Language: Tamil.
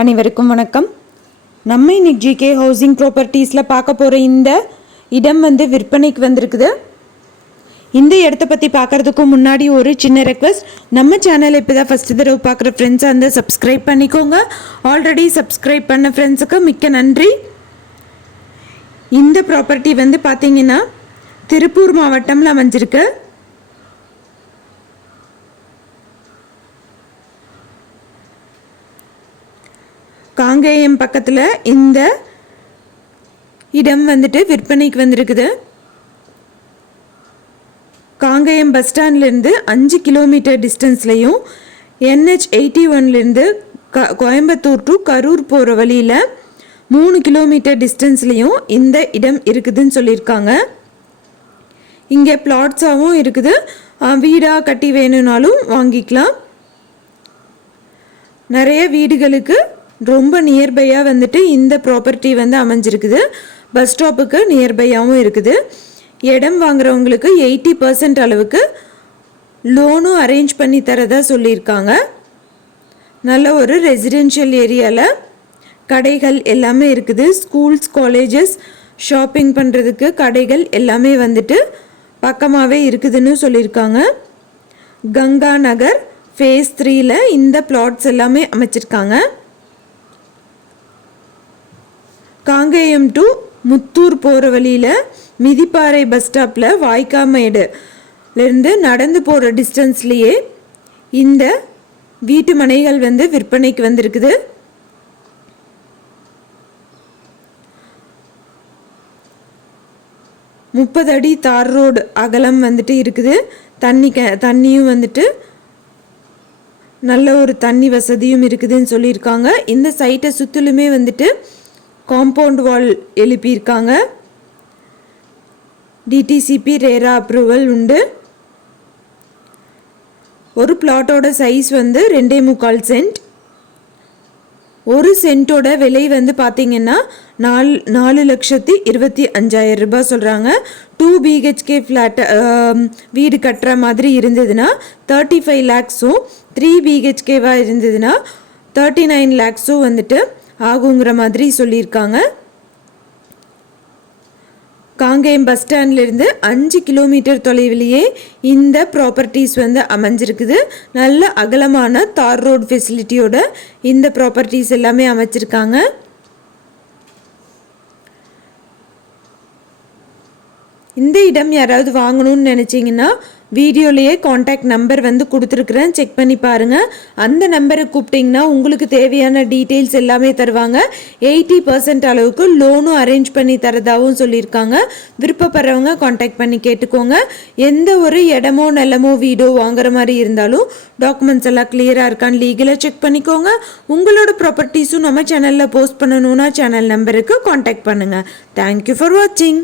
அனைவருக்கும் வணக்கம். நம்ம இன்னைக்கு ஜிகே ஹவுசிங் ப்ராப்பர்ட்டிஸில் பார்க்க போகிற இந்த இடம் வந்து விற்பனைக்கு வந்திருக்குது. இந்த இடத்த பற்றி பார்க்குறதுக்கு முன்னாடி ஒரு சின்ன ரெக்வஸ்ட் நம்ம சேனலை இப்போ தான் ஃபஸ்ட்டு தடவை பார்க்குற ஃப்ரெண்ட்ஸாக வந்து சப்ஸ்கிரைப் பண்ணிக்கோங்க. ஆல்ரெடி சப்ஸ்கிரைப் பண்ண ஃப்ரெண்ட்ஸுக்கு மிக்க நன்றி. இந்த ப்ராப்பர்ட்டி வந்து பார்த்தீங்கன்னா திருப்பூர் மாவட்டம்ல அமைஞ்சிருக்கு. காங்கேயம் பக்கத்தில் இந்த இடம் வந்துட்டு விற்பனைக்கு வந்திருக்குது. காங்கேயம் பஸ் ஸ்டாண்ட்லேருந்து அஞ்சு கிலோமீட்டர் டிஸ்டன்ஸ்லையும் என்ஹெச் எயிட்டி ஒன்லேருந்து க கோயம்புத்தூர் டு கரூர் போகிற வழியில் மூணு கிலோமீட்டர் டிஸ்டன்ஸ்லேயும் இந்த இடம் இருக்குதுன்னு சொல்லியிருக்காங்க. இங்கே பிளாட்ஸாகவும் இருக்குது. வீடாக கட்டி வேணும்னாலும் வாங்கிக்கலாம். நிறைய வீடுகளுக்கு ரொம்ப நியர்பையாக வந்துட்டு இந்த ப்ராப்பர்ட்டி வந்து அமைஞ்சிருக்குது. பஸ் ஸ்டாப்புக்கு நியர்பையாகவும் இருக்குது. இடம் வாங்குறவங்களுக்கு எயிட்டி பர்சன்ட் அளவுக்கு லோனும் அரேஞ்ச் பண்ணி தரதா சொல்லியிருக்காங்க. நல்ல ஒரு ரெசிடென்ஷியல் ஏரியாவில் கடைகள் எல்லாமே இருக்குது. ஸ்கூல்ஸ் காலேஜஸ் ஷாப்பிங் பண்ணுறதுக்கு கடைகள் எல்லாமே வந்துட்டு பக்கமாகவே இருக்குதுன்னு சொல்லியிருக்காங்க. கங்கா நகர் ஃபேஸ் த்ரீயில் இந்த பிளாட்ஸ் எல்லாமே அமைச்சிருக்காங்க. காங்கேயம் டு முத்தூர் போகிற வழியில் மிதிப்பாறை பஸ் ஸ்டாப்பில் வாய்க்காமேடுலேருந்து நடந்து போகிற டிஸ்டன்ஸ்லேயே இந்த வீட்டு மனைகள் வந்து விற்பனைக்கு வந்திருக்குது. முப்பது அடி தார் ரோடு அகலம் வந்துட்டு இருக்குது. தண்ணி க தண்ணியும் வந்துட்டு நல்ல ஒரு தண்ணி வசதியும் இருக்குதுன்னு சொல்லியிருக்காங்க. இந்த சைட்டை சுற்றிலுமே வந்துட்டு காம்பவுண்ட் வால் எழுப்பியிருக்காங்க. டிடிசிபி ரேரா அப்ரூவல் உண்டு. ஒரு பிளாட்டோட சைஸ் வந்து ரெண்டே முக்கால் சென்ட் ஒரு சென்ட்டோட விலை வந்து பார்த்தீங்கன்னா நாலு நாலு லட்சத்தி இருபத்தி அஞ்சாயிரம் ரூபாய் சொல்கிறாங்க டூ பிஹெச்கே ஃப்ளாட் வீடு கட்டுற மாதிரி இருந்ததுன்னா தேர்ட்டி ஃபைவ் லேக்ஸும் த்ரீ பிஹெச்கேவாக இருந்ததுன்னா தேர்ட்டி நைன் லேக்ஸும் வந்துட்டு ஆகுங்கிற மாதிரி சொல்லியிருக்காங்க. காங்கேயம் பஸ் ஸ்டாண்ட்லேருந்து அஞ்சு கிலோமீட்டர் தொலைவிலேயே இந்த ப்ராப்பர்ட்டிஸ் வந்து அமைஞ்சிருக்குது. நல்ல அகலமான தார் ரோடு ஃபெசிலிட்டியோட இந்த ப்ராப்பர்ட்டிஸ் எல்லாமே அமைச்சிருக்காங்க. இந்த இடம் யாராவது வாங்கணும்னு நினச்சிங்கன்னா வீடியோலேயே காண்டாக்ட் நம்பர் வந்து கொடுத்துருக்குறேன். செக் பண்ணி பாருங்கள் அந்த நம்பரை கூப்பிட்டிங்கன்னா உங்களுக்கு தேவையான டீட்டெயில்ஸ் எல்லாமே தருவாங்க. எயிட்டி பர்சன்ட் அளவுக்கு லோனும் அரேஞ்ச் பண்ணி தரதாகவும் சொல்லியிருக்காங்க. விருப்பப்படுறவங்க காண்டாக்ட் பண்ணி கேட்டுக்கோங்க. எந்த ஒரு இடமோ நிலமோ வீடோ வாங்குற மாதிரி இருந்தாலும் டாக்குமெண்ட்ஸ் எல்லாம் கிளியராக இருக்கான்னு லீகலாக செக் பண்ணிக்கோங்க. உங்களோட ப்ராப்பர்ட்டிஸும் நம்ம சேனலில் போஸ்ட் பண்ணணுன்னா சேனல் நம்பருக்கு காண்டாக்ட் பண்ணுங்கள் தேங்க்யூ ஃபார் வாட்சிங்